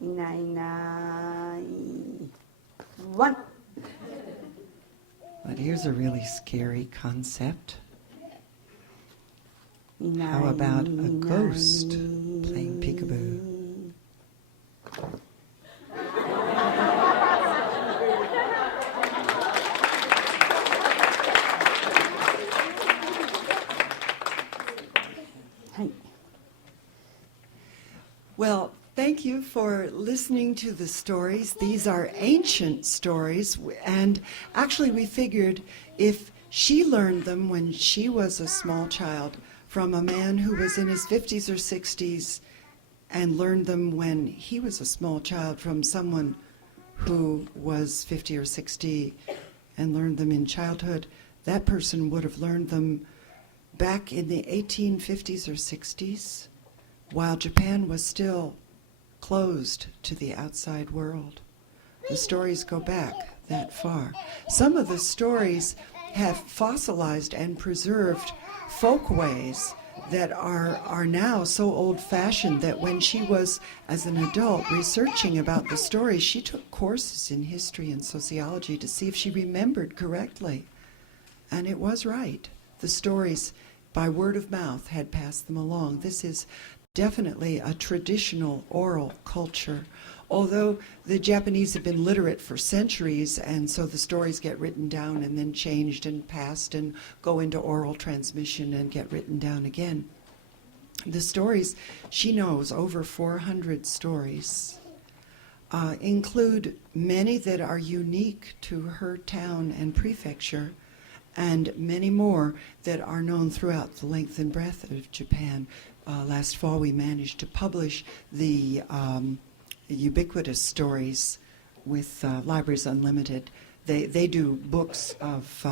いないいないワン But here's a really scary concept. いない How about a いない ghost playing peekaboo? Well, thank you for listening to the stories. These are ancient stories, and actually we figured if she learned them when she was a small child from a man who was in his 50s or 60s and learned them when he was a small child from someone who was 50 or 60 and learned them in childhood, that person would have learned them back in the 1850s or 60s, while Japan was still closed to the outside world. The stories go back that far. Some of the stories have fossilized and preserved folkways that are now so old-fashioned that when she was, as an adult, researching about the stories, she took courses in history and sociology to see if she remembered correctly. And it was right. The stories, by word of mouth, had passed them along. This is definitely a traditional oral culture, although the Japanese have been literate for centuries, and so the stories get written down and then changed and passed and go into oral transmission and get written down again. The stories, she knows over 400 stories, include many that are unique to her town and prefecture, and many more that are known throughout the length and breadth of Japan. Last fall we managed to publish the ubiquitous stories with Libraries Unlimited. They do books of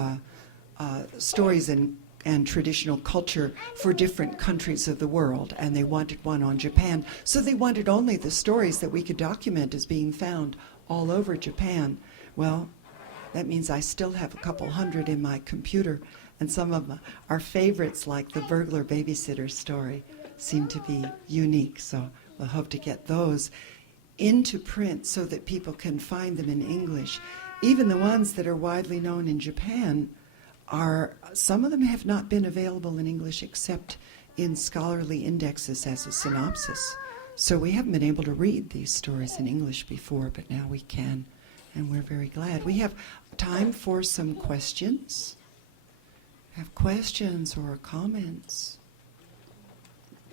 stories and traditional culture for different countries of the world, and they wanted one on Japan. So they wanted only the stories that we could document as being found all over Japan. Well, that means I still have a couple hundred in my computer, and some of our favorites, like the burglar babysitter story, seem to be unique. So we'll hope to get those into print so that people can find them in English. Even the ones that are widely known in Japan some of them have not been available in English except in scholarly indexes as a synopsis. So we haven't been able to read these stories in English before, but now we can, and we're very glad. We have time for some questions. Have questions or comments?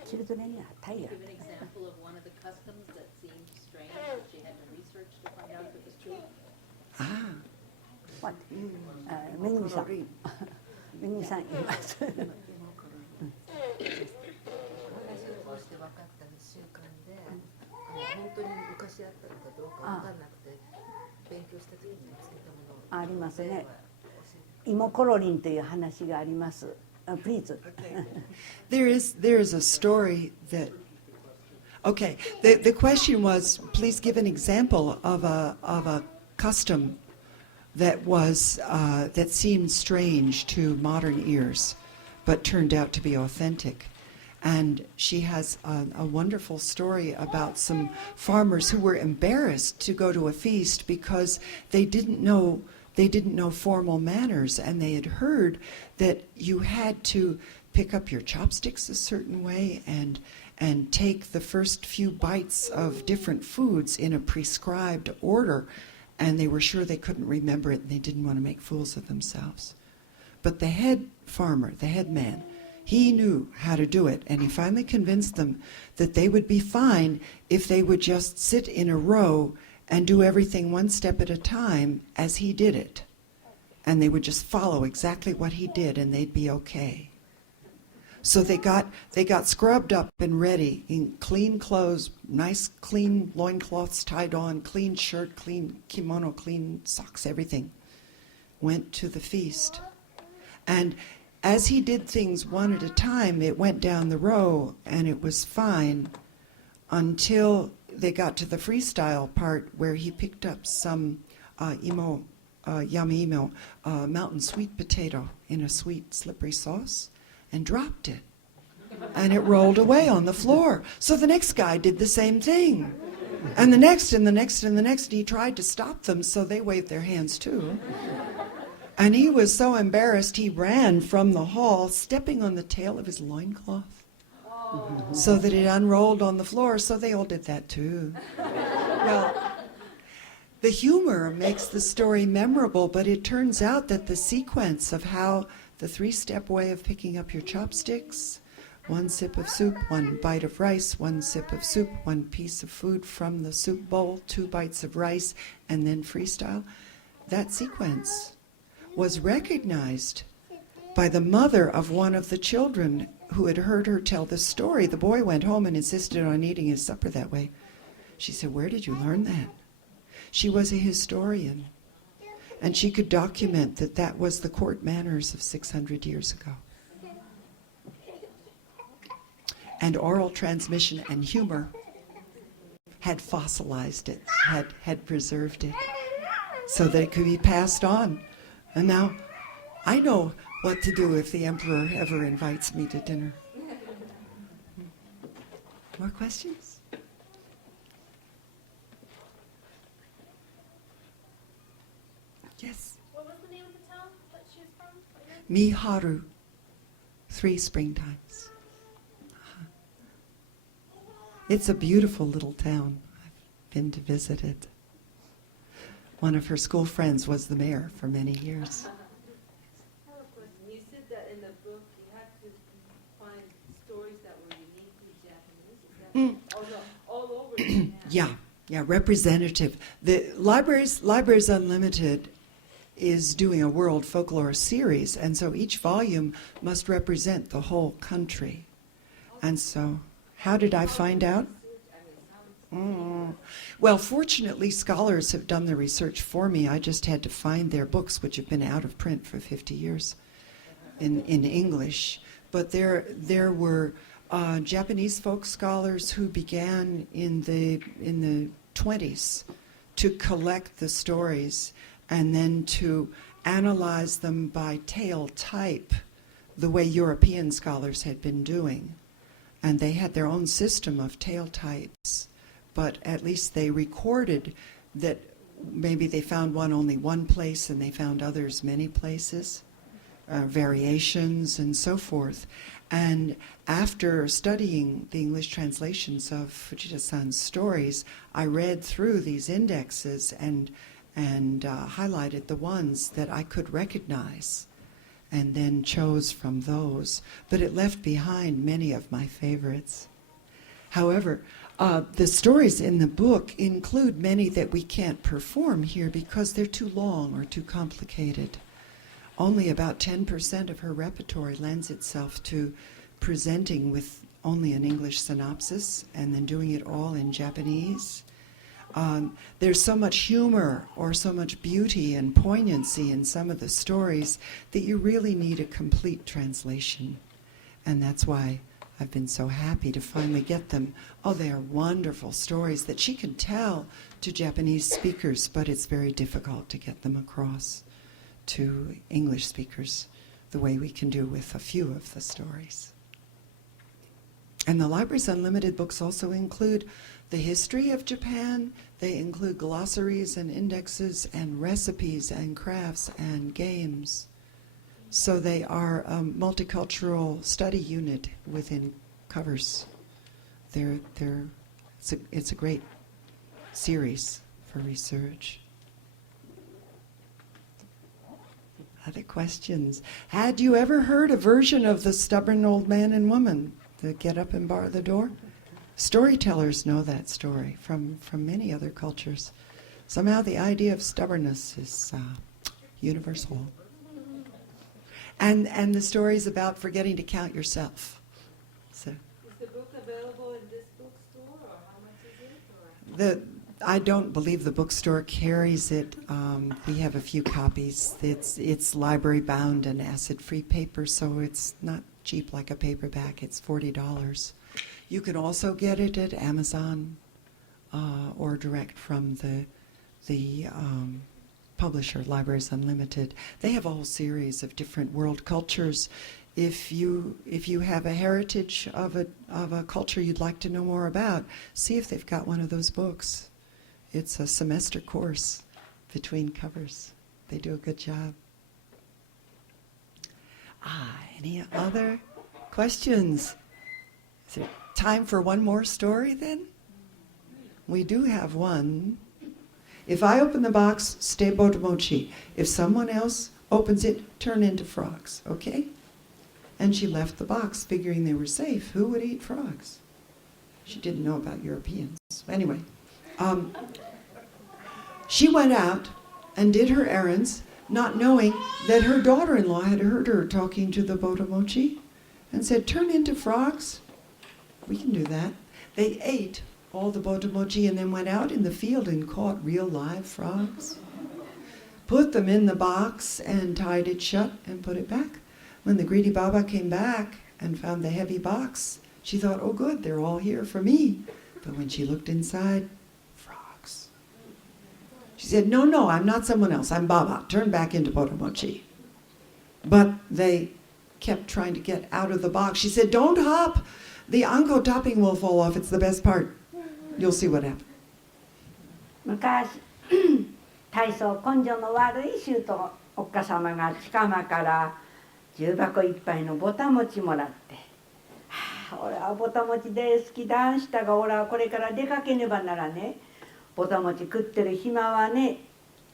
Children にはタイヤ Give an example of one of the customs that seemed strange that she had to research to find out if it was true. Ah, What? めぐみさんめぐみさんいますお話を通して分かった習慣で、本当に昔あったのかどうか分かんなくて勉強した時に見つけたものをありますね。芋コロリンという話があります。Please. there is a story that. Okay, the question was, please give an example of a custom that was that seemed strange to modern ears, but turned out to be authentic. And she has a wonderful story about some farmers who were embarrassed to go to a feast because they didn't know formal manners, and they had heard that you had to pick up your chopsticks a certain way and take the first few bites of different foods in a prescribed order, and they were sure they couldn't remember it, and they didn't want to make fools of themselves. But the head farmer, the head man, he knew how to do it, and he finally convinced them that they would be fine if they would just sit in a row and do everything one step at a time as he did it. and they would just follow exactly what he did, and they'd be okay. So they got scrubbed up and ready in clean clothes, nice clean loincloths tied on, clean shirt, clean kimono, clean socks, everything. Went to the feast. And as he did things one at a time, it went down the row, and it was fine until they got to the freestyle part where he picked up some yummy imo, mountain sweet potato in a sweet slippery sauce, and dropped it. And it rolled away on the floor. So the next guy did the same thing. And the next, and the next, and the next. And he tried to stop them, so they waved their hands too. And he was so embarrassed, he ran from the hall, stepping on the tail of his loincloth, so that it unrolled on the floor, so they all did that too. Well, the humor makes the story memorable, but it turns out that the sequence of how the three-step way of picking up your chopsticks, one sip of soup, one bite of rice, one sip of soup, one piece of food from the soup bowl, 2 bites of rice, and then freestyle, that sequence was recognized by the mother of one of the children who had heard her tell the story. The boy went home and insisted on eating his supper that way. She said, "Where did you learn that?" She was a historian, and she could document that that was the court manners of 600 years ago. And oral transmission and humor had fossilized it, had preserved it, so that it could be passed on. And now I know what to do if the emperor ever invites me to dinner. More questions? Yes. What was the name of the town that she was from? Miharu, 3 springtimes. It's a beautiful little town. I've been to visit it. One of her school friends was the mayor for many years. I have a question. You said that in the book you had to find stories that were uniquely Japanese. Is that all over Japan? Yeah, representative. The Libraries Unlimited is doing a world folklore series, and so each volume must represent the whole country. And so, how did I find out? Well, fortunately, scholars have done the research for me. I just had to find their books, which have been out of print for 50 years in English. But there were Japanese folk scholars who began in the 20s to collect the stories and then to analyze them by tale type, the way European scholars had been doing. And they had their own system of tale types, but at least they recorded that maybe they found one only one place and they found others many places, variations and so forth. And after studying the English translations of Fujita-san's stories, I read through these indexes and highlighted the ones that I could recognize, and then chose from those. But it left behind many of my favorites. However, the stories in the book include many that we can't perform here because they're too long or too complicated. Only about 10% of her repertoire lends itself to presenting with only an English synopsis and then doing it all in Japanese. There's so much humor or so much beauty and poignancy in some of the stories that you really need a complete translation. And that's why I've been so happy to finally get them. Oh, they are wonderful stories that she can tell to Japanese speakers, but it's very difficult to get them across to English speakers the way we can do with a few of the stories. And the Libraries Unlimited books also include the history of Japan. They include glossaries and indexes and recipes and crafts and games. So they are a multicultural study unit within covers. It's a great series for research. Other questions? Had you ever heard a version of The Stubborn Old Man and Woman, the Get Up and Bar the Door? Storytellers know that story from many other cultures. Somehow the idea of stubbornness is universal. And the story is about forgetting to count yourself. So Is the book available in this bookstore, or how much is it? I don't believe the bookstore carries it. We have a few copies. It's library bound and acid-free paper, so it's not cheap like a paperback. It's $40. You can also get it at Amazon or direct from the publisher, Libraries Unlimited. They have a whole series of different world cultures. If you have a heritage of a culture you'd like to know more about, see if they've got one of those books. It's a semester course between covers. They do a good job. Any other questions? Is there time for one more story then? We do have one. If I open the box, stay botomochi. If someone else opens it, turn into frogs, okay? And she left the box figuring they were safe. Who would eat frogs? She didn't know about Europeans. Anyway, she went out and did her errands, not knowing that her daughter-in-law had heard her talking to the botomochi and said, turn into frogs. We can do that. They ate all the botomochi and then went out in the field and caught real live frogs, put them in the box and tied it shut and put it back. When the greedy Baba came back and found the heavy box, she thought, oh good, they're all here for me. But when she looked inside, frogs. She said, no, I'm not someone else. I'm Baba. Turn back into botomochi. But they kept trying to get out of the box. She said, don't hop. The anko topping will fall off. It's the best part. You'll see what happens. 昔大層根性の悪い舅とおっかさまが近間から重箱いっぱいのぼた餅もらって「はあ、俺はぼた餅大好きだんしたが俺はこれから出かけねばならねぼた餅食ってる暇はね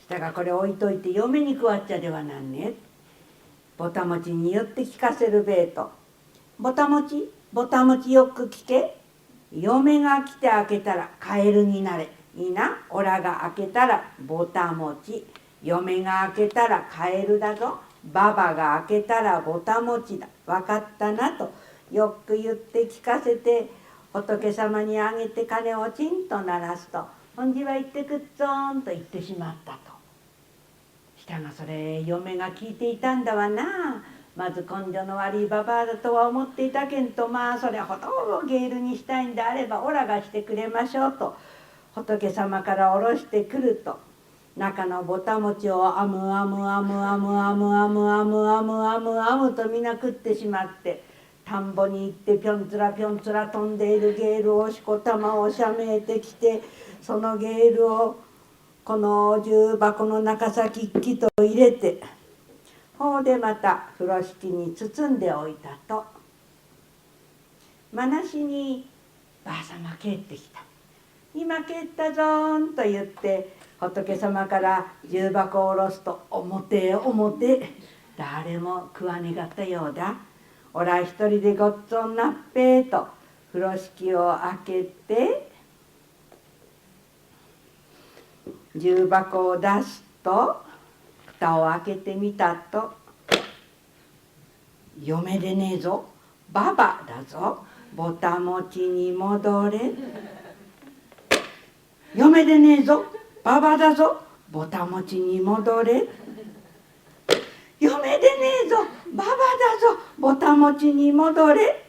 したがこれ置いといて嫁に食わっちゃではなんねぼた餅によって聞かせるべえとぼた餅よく聞け嫁が来て開けたらカエルになれいいなオラが開けたらぼた餅嫁が開けたらカエルだぞババが開けたらぼた餅だ分かったなとよく言って聞かせて仏様にあげて鐘をチンと鳴らすとほんじは行ってくっぞーんと言ってしまったとしたがそれ嫁が聞いていたんだわなまず根性の悪いババアだとは思っていたけんとまあそれほどゲールにしたいんであればオラがしてくれましょうと仏様から下ろしてくると中のぼた餅をアムアムアムアムアムアムアムアムアムアムと皆食ってしまって田んぼに行ってぴょんつらぴょんつら飛んでいるゲールをしこたまをしゃめいてきてそのゲールをこの重箱の中先っきと入れてほうでまた風呂敷に包んでおいたとまなしにばあさま帰ってきた今帰ったぞーんと言って仏様から重箱を下ろすと表誰も食わねがったようだおら一人でごっつんなっぺーと風呂敷を開けて重箱を出すと蓋を開けてみたと嫁でねえぞババだぞぼた餅に戻れ嫁でねえぞババだぞぼた餅に戻れ嫁でねえぞババだぞぼた餅に戻れ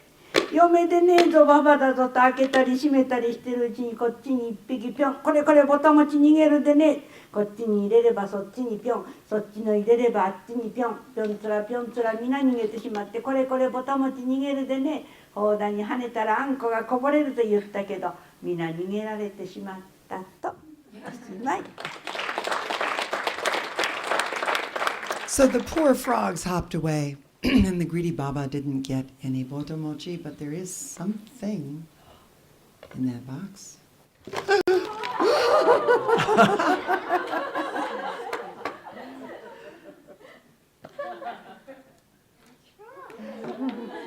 嫁でねえぞババだぞと開けたり閉めたりしてるうちにこっちに一匹ぴょんこれぼた餅逃げるでねこっちに入れればそっちにぴょんそっちの入れればあっちにぴょんぴょんつらぴょんつら皆逃げてしまってこれぼた餅逃げるでね砲弾に跳ねたらあんこがこぼれると言ったけど皆逃げられてしまったとおしまい。So the poor frogs hopped away, and the greedy Baba didn't get any botomochi, but there is something in that box.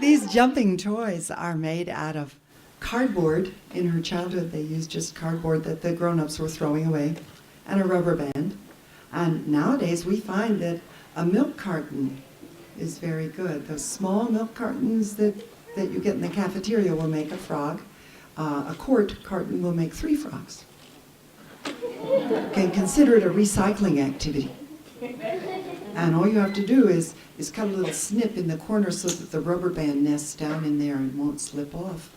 These jumping toys are made out of cardboard. In her childhood, they used just cardboard that the grown-ups were throwing away, and a rubber band. And nowadays we find that a milk carton is very good. Those small milk cartons that you get in the cafeteria will make a frog. A quart carton will make 3 frogs. You can consider it a recycling activity. And all you have to do is cut a little snip in the corner so that the rubber band nests down in there and won't slip off.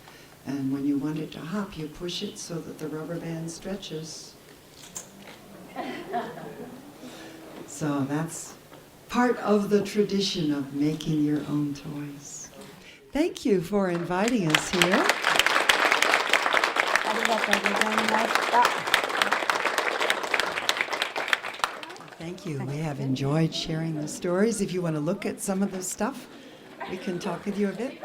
And when you want it to hop, you push it so that the rubber band stretches. So that's part of the tradition of making your own toys. Thank you for inviting us here. ありがとうございました。 Thank you. We have enjoyed sharing the stories. If you want to look at some of the stuff, we can talk with you a bit.